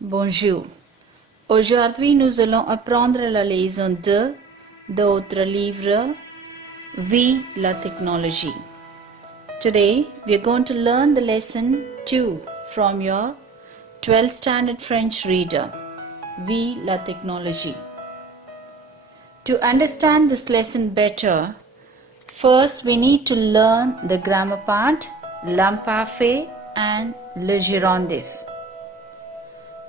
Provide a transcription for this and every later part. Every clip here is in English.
Bonjour. Aujourd'hui, nous allons apprendre la leçon 2 de notre livre We la technologie. Today, we are going to learn the lesson 2 from your 12th standard French reader, We la technologie. To understand this lesson better, first we need to learn the grammar part, l'imparfait and le gerundif.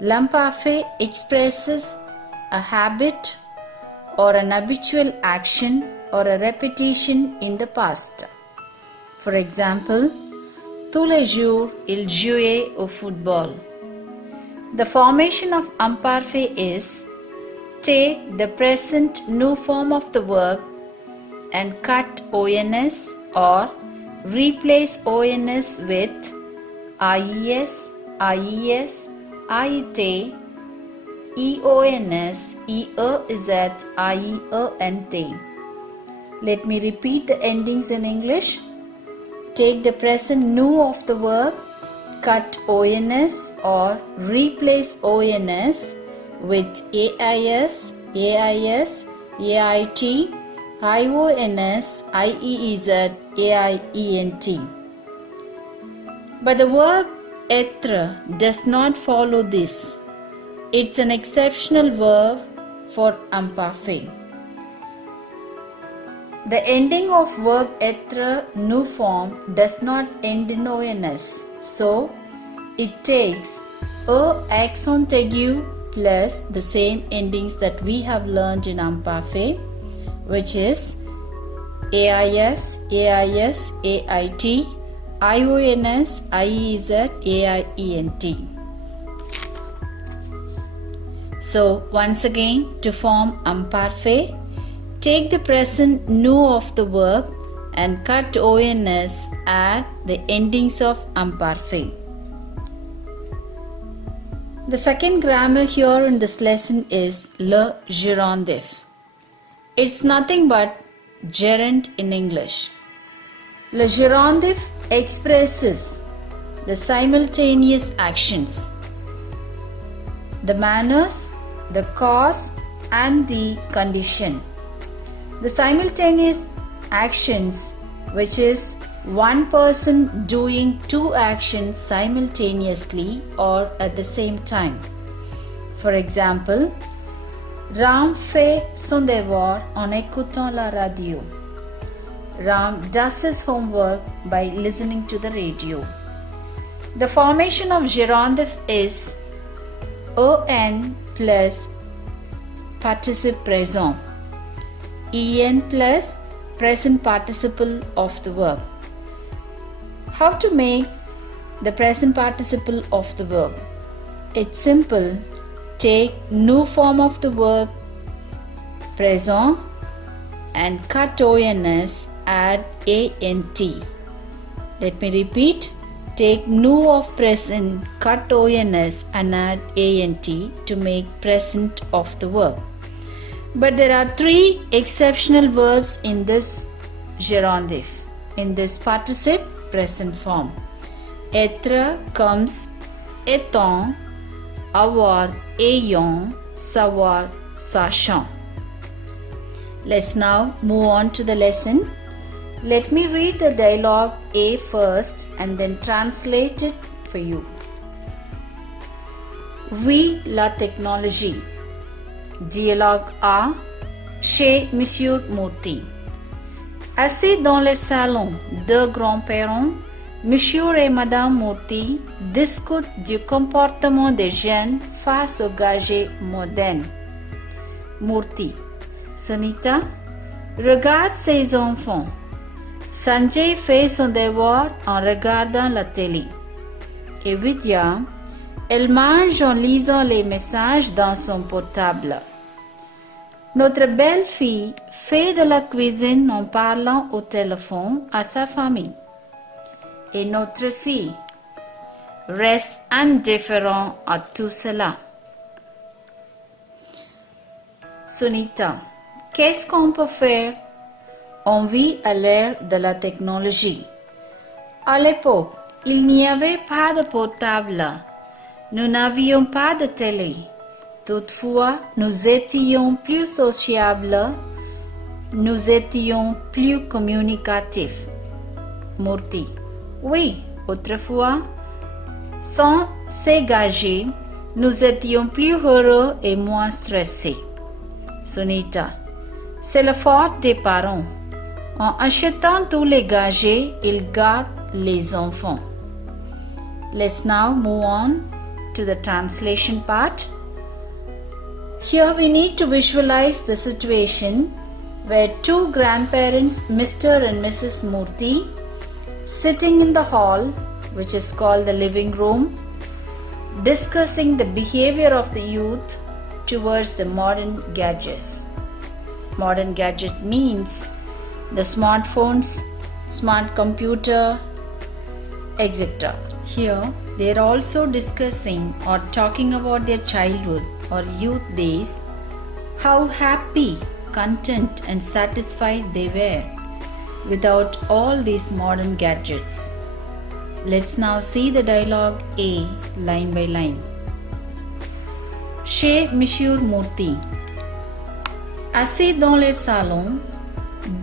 L'imparfait expresses a habit or an habitual action or a repetition in the past. For example, tous les jours, il jouait au football. The formation of imparfait is take the present new form of the verb and cut ons or replace ons with ies, ies, IET, EONS, EEZ, IEENT. Let me repeat the endings in English. Take the present new of the verb, cut ONS or replace ONS with AIS, AIS, AIT, IONS, IEEZ, AIENT. But the verb être does not follow this. It's an exceptional verb for imparfait. The ending of verb être new form does not end in ons, so it takes a accent aigu plus the same endings that we have learned in imparfait, which is AIS, AIS, AIT, IONS, IEZ, AIENT. So once again, to form imparfait, take the present new of the verb and cut ONS at the endings of imparfait. The second grammar here in this lesson is le gerundif. It's nothing but gerund in English. Le gerundif expresses the simultaneous actions, the manners, the cause and the condition. The simultaneous actions, which is one person doing two actions simultaneously or at the same time. For example, Ram fait son devoir en écoutant la radio. Ram does his homework by listening to the radio. The formation of gerundif is on plus participe présent, en plus present participle of the verb. How to make the present participle of the verb? It's simple. Take new form of the verb présent and cut ons, add ant. Let me repeat. Take new of present, cut ons and add ant to make present of the verb. But there are three exceptional verbs in this gerundif, in this participe present form. Être comes étant, avoir, ayant, savoir, sachant. Let's now move on to the lesson. Let me read the dialogue A first and then translate it for you. We la technologie. Dialogue A. Chez Monsieur Murthy. Assis dans le salon, deux grands-parents, Monsieur et Madame Murthy discutent du comportement des jeunes face aux gadgets modernes. Murthy. Sunita, regarde ses enfants. Sanjay fait son devoir en regardant la télé. Et Vidya, elle mange en lisant les messages dans son portable. Notre belle-fille fait de la cuisine en parlant au téléphone à sa famille. Et notre fille reste indifférente à tout cela. Sunita, qu'est-ce qu'on peut faire? On vit à l'ère de la technologie. À l'époque, il n'y avait pas de portable. Nous n'avions pas de télé. Toutefois, nous étions plus sociables, nous étions plus communicatifs. Murthy: oui, autrefois, sans ces gadgets, nous étions plus heureux et moins stressés. Sunita: c'est la faute des parents. En achetant tous les gadgets, ils gâtent les enfants. Let's now move on to the translation part. Here we need to visualize the situation where two grandparents, Mr. and Mrs. Murthy, sitting in the hall, which is called the living room, discussing the behavior of the youth towards the modern gadgets. Modern gadget means the smartphones, smart computer, etc. Here they are also discussing or talking about their childhood or youth days, how happy, content and satisfied they were without all these modern gadgets. Let's now see the dialogue A line by line. Chez Monsieur Murthy. Assis dans le salon,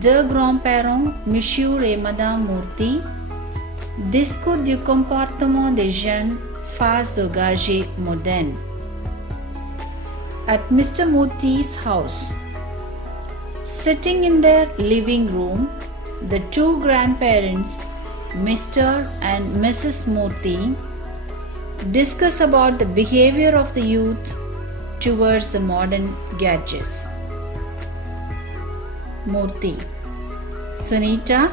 deux grands-parents, Monsieur et Madame Murthy, discutent du comportement des jeunes face aux gadgets modernes. At Mr. Murthy's house, sitting in their living room, the two grandparents, Mr. and Mrs. Murthy, discuss about the behavior of the youth towards the modern gadgets. Murthy: Sunita,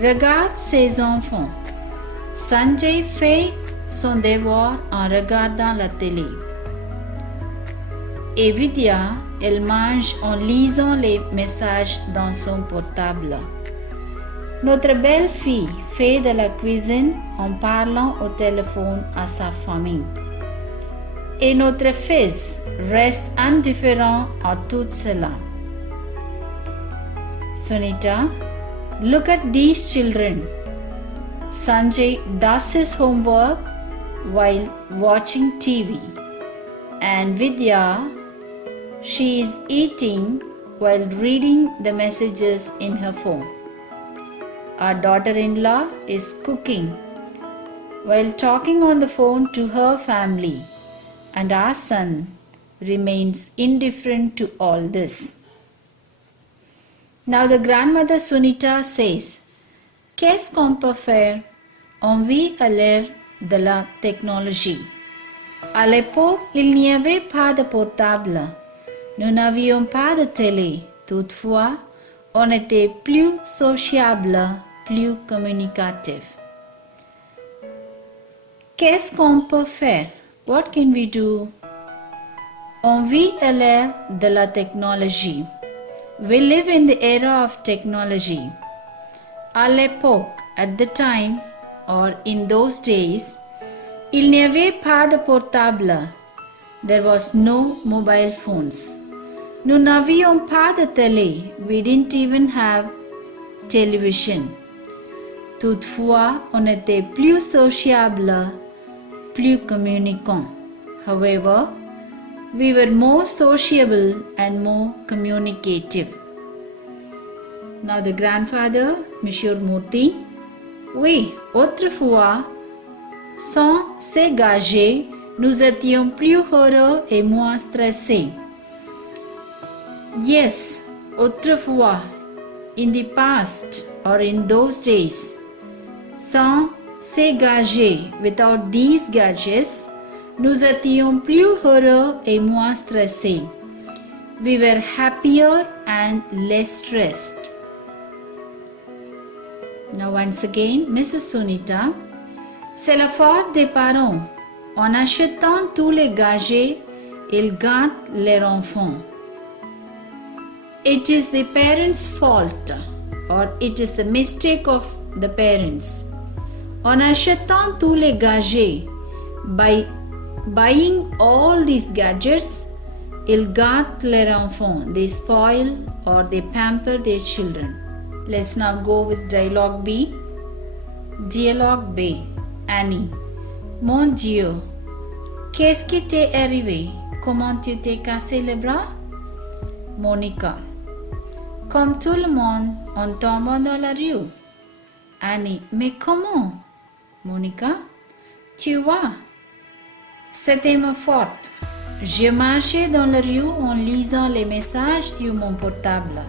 regarde ses enfants. Sanjay fait son devoir en regardant la télé. Et Vidya, elle mange en lisant les messages dans son portable. Notre belle-fille fait de la cuisine en parlant au téléphone à sa famille. Et notre fils reste indifférent à tout cela. Sunita: look at these children. Sanjay does his homework while watching TV. And Vidya, she is eating while reading the messages in her phone. Our daughter-in-law is cooking while talking on the phone to her family, and our son remains indifferent to all this. Now the grandmother Sunita says, qu'est-ce qu'on peut faire? On vit à l'ère de la technologie. À l'époque, il n'y avait pas de portable. Nous n'avions pas de télé. Toutefois, on était plus sociable, plus communicatif. Qu'est-ce qu'on peut faire? What can we do? On vit à l'ère de la technologie. We live in the era of technology. À l'époque, at the time, or in those days, il n'y avait pas de portable. There was no mobile phones. Nous n'avions pas de télé. We didn't even have television. Toutefois, on était plus sociable, plus communicant. However, we were more sociable and more communicative. Now the grandfather, Monsieur Murthy: oui, autrefois, sans ces gadgets, nous étions plus heureux et moins stressés. Yes, autrefois, in the past or in those days, sans ces gadgets, without these gadgets, nous étions plus heureux et moins stressés. We were happier and less stressed. Now once again, Mrs. Sunita: c'est la faute des parents. En achetant tous les gadgets, ils gâtent leurs enfants. It is the parents' fault, or it is the mistake of the parents. En achetant tous les gadgets, by buying all these gadgets, ils gâtent leurs enfants. They spoil or they pamper their children. Let's now go with dialogue B. Dialogue B. Annie: mon Dieu, Qu'est-ce qui t'est arrivé? Comment tu t'es cassé le bras? Monica. Comme tout le monde, en tombant dans la rue. Annie. Mais comment? Monica. Tu vois, c'était ma faute. Je marchais dans la rue en lisant les messages sur mon portable.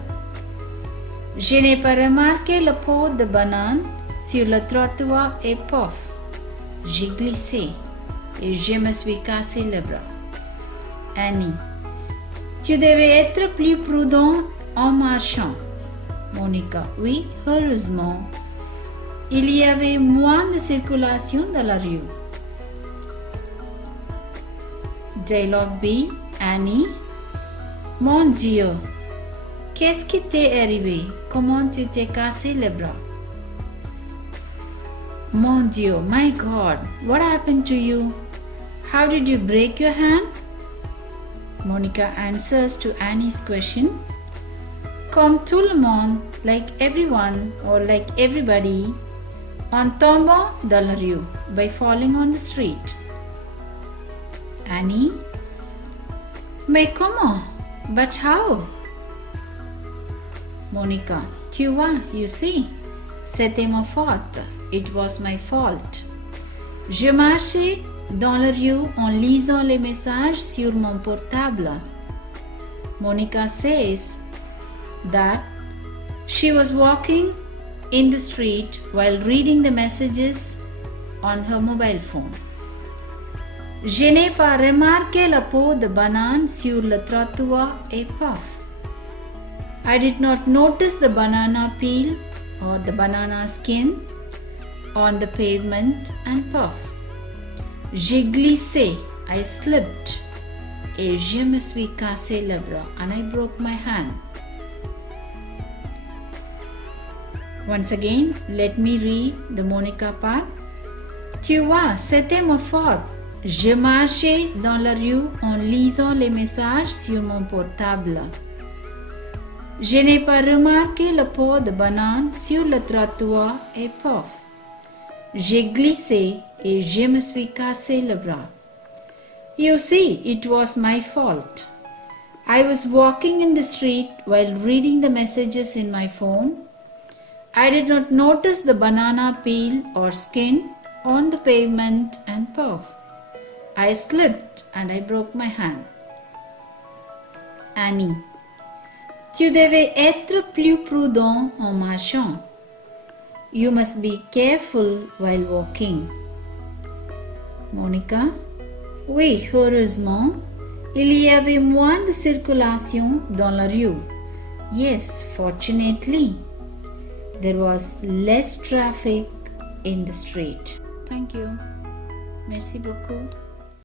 Je n'ai pas remarqué le pot de banane sur le trottoir et pof, j'ai glissé et je me suis cassé le bras. Annie. Tu devais être plus prudent en marchant. Monica. Oui, heureusement. Il y avait moins de circulation dans la rue. Dialogue B. Annie. Mon Dieu, qu'est-ce qui t'est arrivé? Comment tu t'es cassé le bras? Mon Dieu, my God, what happened to you? How did you break your hand? Monica answers to Annie's question. Comme tout le monde, like everyone or like everybody, en tombant dans la rue, by falling on the street. Annie. Mais comment? But how? Monica. Tu vois, you see, c'était ma faute. It was my fault. Je marchais dans la rue en lisant les messages sur mon portable. Monica says that she was walking in the street while reading the messages on her mobile phone. Je n'ai pas remarqué la peau de banane sur le trottoir et puff. I did not notice the banana peel or the banana skin on the pavement and puff. J'ai glissé, I slipped, et je me suis cassé le bras and I broke my hand. Once again, let me read the Monica part. Tu vois, c'était ma faute. Je marchais dans la rue en lisant les messages sur mon portable. Je n'ai pas remarqué le pot de banane sur le trottoir et pof. J'ai glissé et je me suis cassé le bras. You see, it was my fault. I was walking in the street while reading the messages in my phone. I did not notice the banana peel or skin on the pavement and puff. I slipped and I broke my hand. Annie. Tu devais être plus prudent en marchant. You must be careful while walking. Monica. Oui, heureusement, il y avait moins de circulation dans la rue. Yes, fortunately, there was less traffic in the street. Thank you. Merci beaucoup.